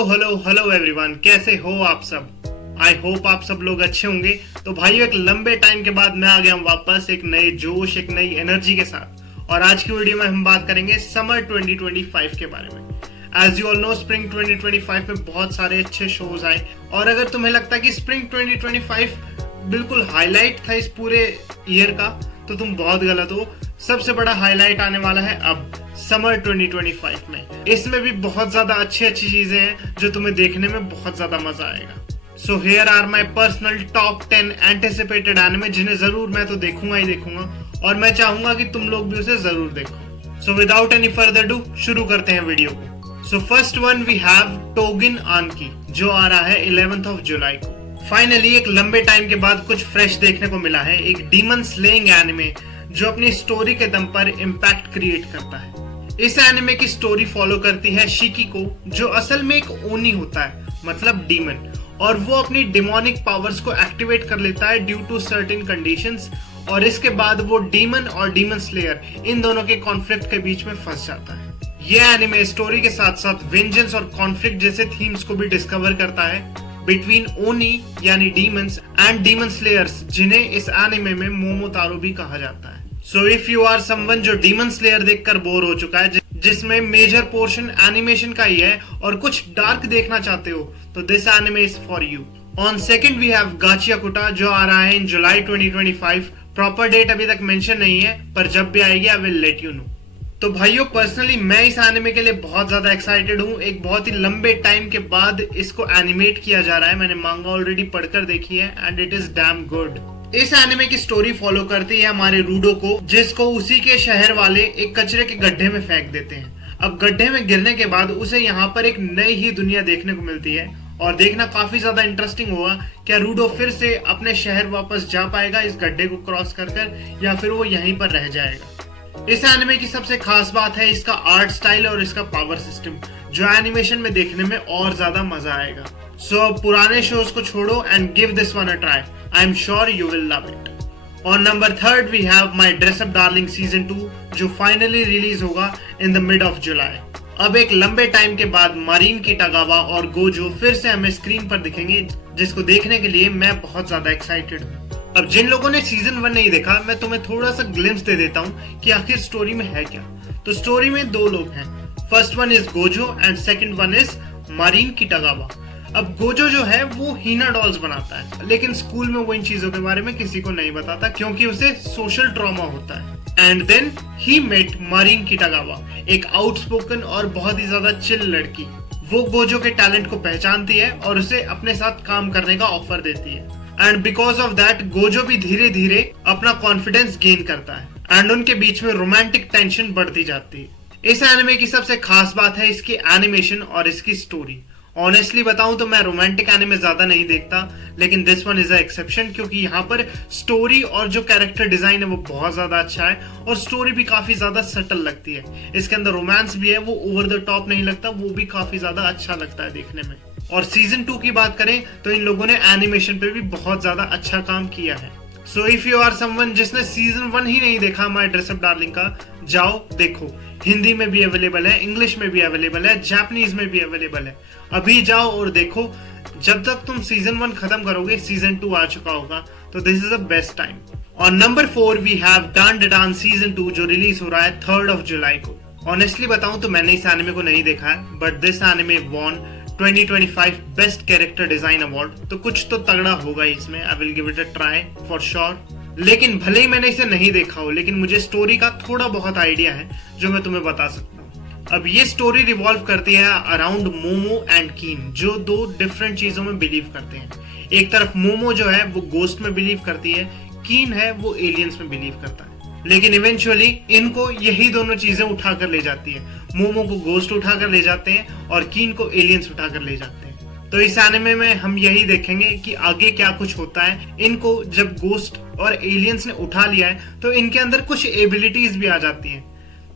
Hello everyone, कैसे हो आप सब। आई होप आप सब लोग अच्छे होंगे। तो भाइयों, एक लंबे टाइम के बाद मैं आ गया हूँ वापस एक नए जोश, एक नई एनर्जी के साथ। और आज की वीडियो में हम बात करेंगे समर 2025 के बारे में। As you all know, spring 2025 में बहुत सारे अच्छे शोज आए। और अगर तुम्हें लगता है कि स्प्रिंग 2025 बिल्कुल हाईलाइट था इस पूरे ईयर का, तो तुम बहुत गलत हो। सबसे बड़ा हाईलाइट आने वाला है अब समर 2025 में। इसमें भी बहुत ज्यादा अच्छी चीजें हैं जो तुम्हें देखने में बहुत ज्यादा मजा आएगा। So here are my personal top 10 anticipated anime, जिन्हें जरूर मैं तो देखूंगा ही देखूंगा, और मैं चाहूंगा कि तुम लोग भी उसे जरूर देखो। So without any further ado शुरू करते हैं वीडियो को। So first one we have Togen Anki, जो आ रहा है 11th of जुलाई को। फाइनली एक लंबे टाइम के बाद कुछ फ्रेश देखने को मिला है, एक डीमन स्लेइंग एनिमे जो अपनी स्टोरी के दम पर इम्पैक्ट क्रिएट करता है। इस एनिमे की स्टोरी फॉलो करती है शिकी को, जो असल में एक ओनी होता है, मतलब डीमन, और वो अपनी डिमोनिक पावर्स को एक्टिवेट कर लेता है ड्यू टू सर्टेन कंडीशंस। और इसके बाद वो डीमन और डीमन स्लेयर, इन दोनों के कॉन्फ्लिक्ट के बीच में फंस जाता है। ये एनिमे स्टोरी के साथ साथ वेंजेंस और कॉन्फ्लिक्ट जैसे थीम्स को भी डिस्कवर करता है बिटवीन ओनी यानी डीमंस एंड डीमन स्लेयर्स, जिन्हें इस एनिमे में मोमोतारो भी कहा जाता है। So if you are someone जो डीमन स्लेयर देखकर बोर हो चुका है, जिसमें मेजर पोर्शन एनिमेशन का ही है, और कुछ डार्क देखना चाहते हो, तो this anime is for you. On second we have Gachiakuta, जो आ रहा है इन जुलाई 2025। प्रॉपर डेट अभी तक मेंशन नहीं है, पर जब भी आएगी आई विल लेट यू नो। तो भाइयों, पर्सनली मैं इस एनिमे के लिए बहुत ज्यादा एक्साइटेड हूँ। एक बहुत ही लंबे टाइम के बाद इसको एनिमेट किया जा रहा है। मैंने मांगा ऑलरेडी पढ़कर देखी है and it is damn good. इस एनिमे की स्टोरी फॉलो करती है हमारे रूडो को, जिसको उसी के शहर वाले एक कचरे के गड्ढे में फेंक देते हैं। अब गड्ढे में गिरने के बाद उसे यहाँ पर एक नई ही दुनिया देखने को मिलती है, और देखना काफी ज्यादा इंटरेस्टिंग होगा। क्या रूडो फिर से अपने शहर वापस जा पाएगा इस गड्ढे को क्रॉस कर, या फिर वो यहीं पर रह जाएगा। इस एनिमे की सबसे खास बात है इसका आर्ट स्टाइल और इसका पावर सिस्टम, जो एनिमेशन में देखने में और ज्यादा मजा आएगा। सो पुराने शोज को छोड़ो and give this one a try. I am sure you will love it. On number 3 we have My Dress Up Darling Season 2, जो फाइनली रिलीज होगा in the mid of July। अब एक लंबे टाइम के बाद मारीन किटागावा और गोजो फिर से हमें स्क्रीन पर दिखेंगे, जिसको देखने के लिए मैं बहुत ज्यादा एक्साइटेड हूँ। अब जिन लोगों ने सीजन 1 नहीं देखा, मैं तुम्हें थोड़ा सा ग्लिम्स दे देता हूँ कि आखिर स्टोरी में है क्या। तो स्टोरी में दो लोग हैं, first one is Gojo and second one is Marin Kitagawa. अब गोजो जो है वो हीना डॉल्स बनाता है, लेकिन स्कूल में वो इन चीजों के बारे में किसी को नहीं बताता, क्योंकि उसे सोशल ट्रॉमा होता है। एंड देन ही मेट मारीन किटागावा, एक आउटस्पोकन और बहुत ही ज्यादा चिल लड़की। वो गोजो के टैलेंट को पहचानती है और उसे अपने साथ काम करने का ऑफर देती है। And because of that Gojo भी धीरे धीरे अपना कॉन्फिडेंस गेन करता है एंड उनके बीच में रोमांटिक टेंशन बढ़ती जाती है। इस एनिमे की सबसे खास बात है इसकी एनिमेशन और इसकी स्टोरी। ऑनेस्टली बताऊं तो मैं रोमांटिक एनिमे ज्यादा नहीं देखता, लेकिन this one is a exception, क्योंकि यहाँ पर स्टोरी और जो कैरेक्टर डिजाइन है वो बहुत ज्यादा अच्छा है, और स्टोरी भी काफी ज्यादा सटल लगती है। इसके अंदर रोमांस भी है, वो ओवर द टॉप नहीं लगता, वो भी काफी ज्यादा अच्छा लगता है देखने में। और सीजन 2 की बात करें तो इन लोगों ने एनिमेशन पे भी बहुत ज्यादा अच्छा काम किया है। So if you are someone जिसने सीजन 1 ही नहीं देखा माय ड्रेस अप डार्लिंग का, जाओ देखो। हिंदी में भी अवेलेबल है, इंग्लिश में भी अवेलेबल है, जापानीज में भी अवेलेबल है। अभी जाओ और देखो। जब तक तुम सीजन 1 खत्म करोगे, सीजन 2 आ चुका होगा, तो this is the best time. और number 4 we have Dan Dan season 2, जो रिलीज हो रहा है 3rd of जुलाई को। ऑनेस्टली बताऊं तो मैंने इस एनिमे को नहीं देखा है, but this anime won 2025 best character design award, तो कुछ तो तगड़ा होगा इसमें। I will give it a try for sure. लेकिन भले ही मैंने इसे नहीं देखा हो, लेकिन मुझे स्टोरी का थोड़ा बहुत आइडिया है, जो मैं तुम्हें बता सकता हूँ। अब ये स्टोरी रिवॉल्व करती है अराउंड मोमो एंड कीन, जो दो डिफरेंट चीजों में बिलीव करते हैं। एक तरफ मोमो जो है वो गोस्ट में बिलीव करती है, कीन है वो एलियंस में बिलीव करता है। लेकिन इवेंचुअली इनको यही दोनों चीजें उठाकर ले जाती है। मोमो को गोस्ट उठाकर ले जाते हैं और कीन को एलियंस उठाकर ले जाते हैं। तो इस एनिमे में हम यही देखेंगे कि आगे क्या कुछ होता है। इनको जब गोस्ट और एलियंस ने उठा लिया है, तो इनके अंदर कुछ एबिलिटीज भी आ जाती हैं,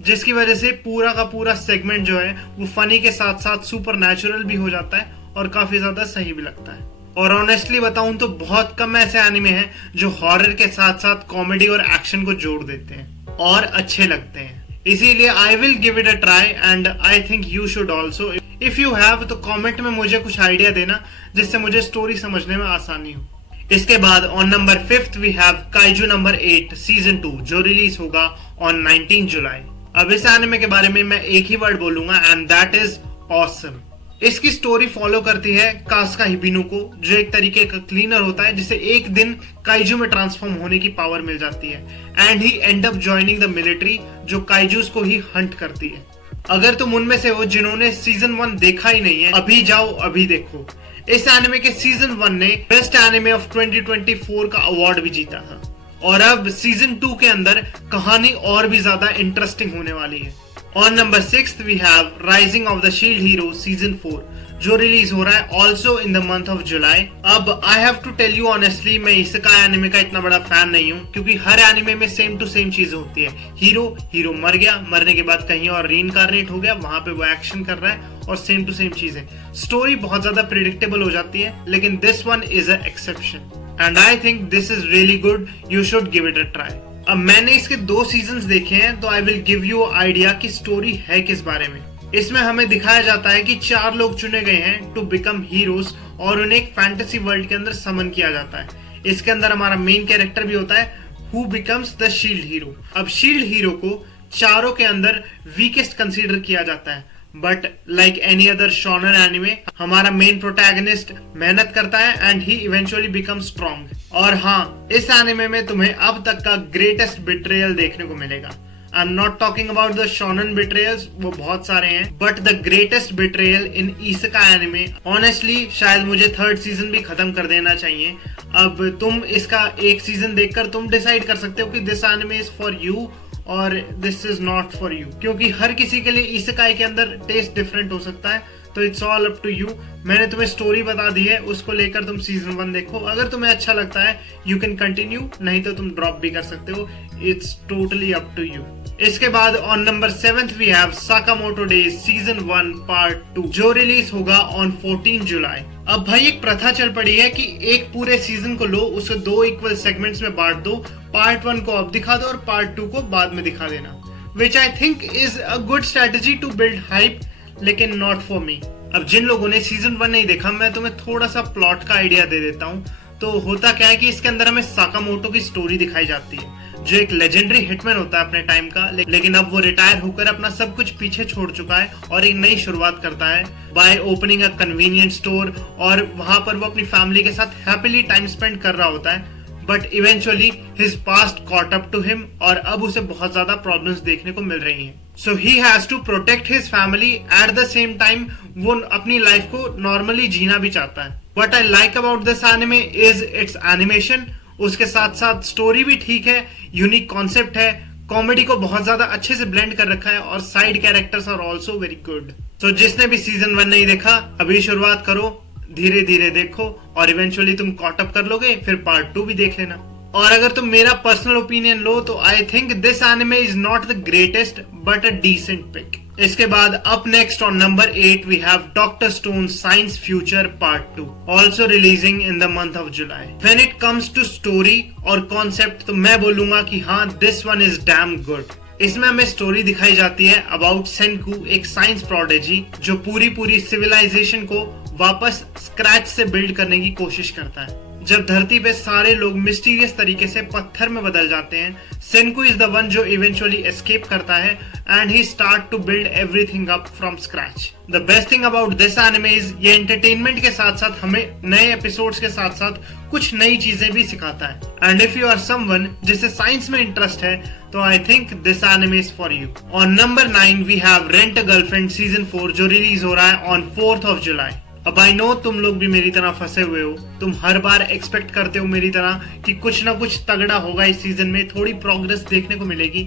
जिसकी वजह से पूरा का पूरा सेगमेंट जो है वो फनी के साथ साथ सुपर नेचुरल भी हो जाता है और काफी ज्यादा सही भी लगता है। और ऑनेस्टली बताऊं तो बहुत कम ऐसे एनिमे हैं जो हॉरर के साथ साथ कॉमेडी और एक्शन को जोड़ देते हैं और अच्छे लगते हैं। इसीलिए आई will give it a try and I think you should also if you have तो कमेंट में मुझे कुछ आइडिया देना जिससे मुझे स्टोरी समझने में आसानी हो। इसके बाद on number 5 we have Kaiju number 8 season 2 जो रिलीज होगा ऑन 19 जुलाई। अब इस एनिमे के बारे में मैं एक ही वर्ड बोलूंगा एंड दैट इज ऑसम। इसकी स्टोरी फॉलो करती है कास्का हिबिनु को, जो एक तरीके का क्लीनर होता है जिसे एक दिन काइजू में ट्रांसफॉर्म होने की पावर मिल जाती है and he and up joining the military जो काइजूस को ही हंट करती है। अगर तुम उनमें से हो जिन्होंने सीजन 1 देखा ही नहीं है, अभी जाओ अभी देखो। इस एनिमे के सीजन 1 ने बेस्ट एनिमे ऑफ 2024 का अवार्ड भी जीता था और अब सीजन 2 के अंदर कहानी और भी ज्यादा इंटरेस्टिंग होने वाली है। On number 6 we have rising of the shield hero season 4 जो रिलीज हो रहा है also in the month of July. अब I have to tell you honestly, मैं इसेकाई एनिमे का इतना बड़ा फैन नहीं हूँ क्योंकि हर एनिमे में सेम टू सेम चीज होती है। हीरो मर गया, मरने के बाद कहीं और रीइंकार्नेट हो गया, वहां पे वो एक्शन कर रहा है और सेम टू सेम चीजें। स्टोरी बहुत ज्यादा प्रिडिक्टेबल हो जाती है, लेकिन this one is a exception and I think this is really good, you should give it a try. अब मैंने इसके 2 सीजन्स देखे हैं तो आई विल गिव यू आइडिया कि स्टोरी है किस बारे में। इसमें हमें दिखाया जाता है कि 4 लोग चुने गए हैं टू बिकम हीरोज और उन्हें एक फैंटेसी वर्ल्ड के अंदर समन किया जाता है। इसके अंदर हमारा मेन कैरेक्टर भी होता है who becomes the shield hero. अब शील्ड हीरो को चारों के अंदर वीकेस्ट कंसीडर किया जाता है, but like any other shonen anime हमारा मेन प्रोटैगनिस्ट मेहनत करता है and he eventually become strong. और हाँ, इस एनिमे में तुम्हें अब तक का ग्रेटेस्ट बिट्रेयल देखने को मिलेगा। I am not talking about the shonen betrayals, वो बहुत सारे हैं, but the greatest betrayal in isekai anime. Honestly शायद मुझे 3rd सीजन भी खत्म कर देना चाहिए। अब तुम इसका एक सीजन देखकर तुम डिसाइड कर सकते हो कि this anime is for you और this is not for you, क्योंकि हर किसी के लिए इसेकाई के अंदर टेस्ट डिफरेंट हो सकता है। तो it's all up to you. मैंने तुम्हें स्टोरी बता दी है, उसको लेकर तुम सीजन 1 देखो। अगर तुम्हें अच्छा लगता है यू कैन कंटिन्यू, नहीं तो तुम ड्रॉप भी कर सकते हो। It's totally up to you. इसके बाद on number 7 we have Sakamoto days season 1 part 2 जो रिलीज होगा ऑन 14 जुलाई। अब भाई एक प्रथा चल पड़ी है कि एक पूरे सीजन को लो, उसे 2 इक्वल सेगमेंट्स में बांट दो, पार्ट 1 को अब दिखा दो और पार्ट 2 को बाद में दिखा देना, which I think is a good strategy to build hype, लेकिन नॉट फॉर मी। अब जिन लोगों ने सीजन 1 नहीं देखा, मैं तुम्हें थोड़ा सा प्लॉट का आइडिया दे देता हूँ। तो होता क्या है कि इसके अंदर हमें साकामोटो की स्टोरी दिखाई जाती है, जो एक लेजेंडरी हिटमैन होता है अपने टाइम का, लेकिन अब वो रिटायर होकर अपना सब कुछ पीछे छोड़ चुका है और एक नई शुरुआत करता है by opening a convenience store. और वहां पर वो अपनी फैमिली के साथ हैप्पीली टाइम स्पेंड कर रहा होता है, but eventually his past caught up to him और अब उसे बहुत ज्यादा प्रॉब्लम्स देखने को मिल रही हैं। So he has to protect his family, at the same time वो अपनी लाइफ को नॉर्मली जीना भी चाहता है। What I like about this anime is it's animation. उसके साथ साथ स्टोरी भी ठीक है, यूनिक कॉन्सेप्ट है, कॉमेडी को बहुत ज्यादा अच्छे से ब्लेंड कर रखा है और side characters are also very good. So जिसने भी सीजन 1 नहीं देखा, अभी शुरुआत करो, धीरे धीरे देखो और इवेंचुअली तुम कॉट अप कर लोगे, फिर पार्ट 2 भी देख लेना। और अगर तुम मेरा पर्सनल ओपिनियन लो तो I think this anime is not the greatest but a decent pick. इसके बाद up next on number 8 we have doctor stone science future part 2 also releasing in the month of July. When it comes to story और concept तो मैं बोलूंगा कि हाँ, this one is damn good. इसमें हमें स्टोरी दिखाई जाती है अबाउट सेनकू, एक साइंस प्रोडिजी जो पूरी सिविलाइजेशन को वापस स्क्रैच से बिल्ड करने की कोशिश करता है। जब धरती पे सारे लोग मिस्टीरियस तरीके से पत्थर में बदल जाते हैं, सेनकू इज द वन जो इवेंचुअली एस्केप करता है and he start to build everything up from scratch. The best thing about this anime is ये एंटरटेनमेंट के साथ साथ हमें नए एपिसोड्स के साथ साथ कुछ नई चीजें भी सिखाता है। And if you are someone जिसे साइंस में इंटरेस्ट है तो I think this anime is for you. On number 9 we have rent a girlfriend season 4 जो रिलीज हो रहा है ऑन 4th ऑफ जुलाई। अब आई नो तुम लोग भी मेरी तरह फंसे हुए हो, तुम हर बार एक्सपेक्ट करते हो मेरी तरह कि कुछ ना कुछ तगड़ा होगा इस सीजन में, थोड़ी प्रोग्रेस देखने को मिलेगी,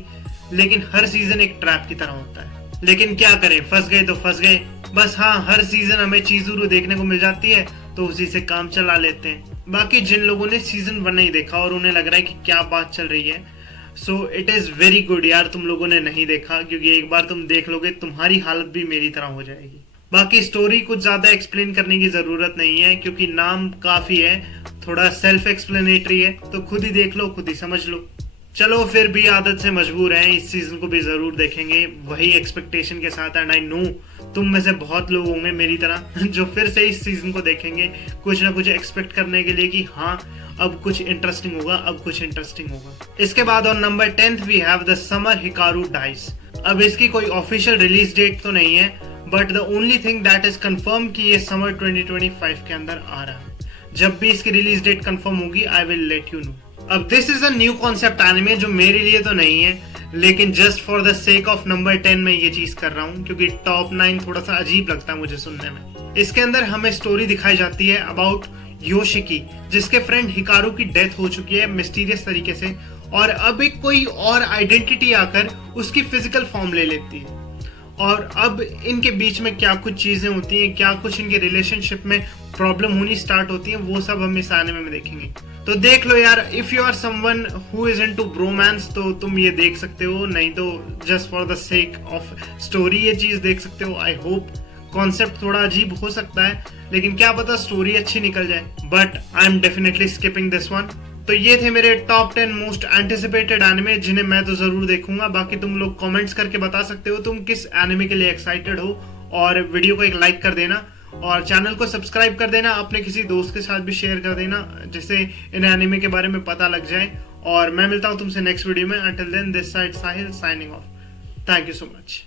लेकिन हर सीजन एक ट्रैप की तरह होता है। लेकिन क्या करें, फंस गए तो फंस गए। बस हाँ, हर सीजन हमें चीजूरू देखने को मिल जाती है तो उसी से काम चला लेते हैं। बाकी जिन लोगों ने सीजन 1 नहीं देखा और उन्हें लग रहा है कि क्या बात चल रही है, so it is very good यार, तुम लोगों ने नहीं देखा, क्योंकि एक बार तुम देख लोगे तुम्हारी हालत भी मेरी तरह हो जाएगी। बाकी स्टोरी कुछ ज्यादा एक्सप्लेन करने की जरूरत नहीं है क्योंकि नाम काफी है, थोड़ा सेल्फ एक्सप्लेनेटरी है, तो खुद ही देख लो, खुद ही समझ लो। चलो फिर भी आदत से मजबूर हैं, इस सीजन को भी जरूर देखेंगे वही एक्सपेक्टेशन के साथ। एंड आई नो तुम में से बहुत लोग होंगे मेरी तरह जो फिर से इस सीजन को देखेंगे कुछ ना कुछ एक्सपेक्ट करने के लिए कि हाँ अब कुछ इंटरेस्टिंग होगा, अब कुछ इंटरेस्टिंग होगा। इसके बाद on number 10 we have the summer Hikaru dies. अब इसकी कोई ऑफिशियल रिलीज डेट तो नहीं है, but the only thing that is confirm कि ये समर 2025 के अंदर आ रहा है। जब भी इसकी रिलीज डेट कंफर्म होगी I will let you know. अब this is a new concept anime जो मेरे लिए तो नहीं है, लेकिन just for the sake of number 10 में ये चीज कर रहा हूँ क्योंकि टॉप 9 थोड़ा सा अजीब लगता है मुझे सुनने में। इसके अंदर हमें स्टोरी दिखाई जाती है अबाउट योशिकी, जिसके फ्रेंड हिकारू की डेथ हो चुकी है मिस्टीरियस तरीके से, और अब एक कोई और आइडेंटिटी आकर उसकी फिजिकल फॉर्म ले लेती है। और अब इनके बीच में क्या कुछ चीजें होती हैं, क्या कुछ इनके रिलेशनशिप में प्रॉब्लम होनी स्टार्ट होती है, वो सब हम इस एनिमे में देखेंगे। तो देख लो यार, if you are someone who is into bromance तो तुम ये देख सकते हो, नहीं तो just for the sake of story ये चीज देख सकते हो। आई होप कॉन्सेप्ट थोड़ा अजीब हो सकता है, लेकिन क्या पता स्टोरी अच्छी निकल जाए, but I am definitely skipping this one. तो ये थे मेरे टॉप 10 मोस्ट एंटिसिपेटेड एनिमे जिन्हें मैं तो जरूर देखूंगा। बाकी तुम लोग कमेंट्स करके बता सकते हो तुम किस एनिमे के लिए एक्साइटेड हो, और वीडियो को एक लाइक कर देना और चैनल को सब्सक्राइब कर देना, अपने किसी दोस्त के साथ भी शेयर कर देना जिससे इन एनिमे के बारे में पता लग जाए। और मैं मिलता हूँ तुमसे नेक्स्ट वीडियो में। Until then, this side Sahil signing off. Thank you so much.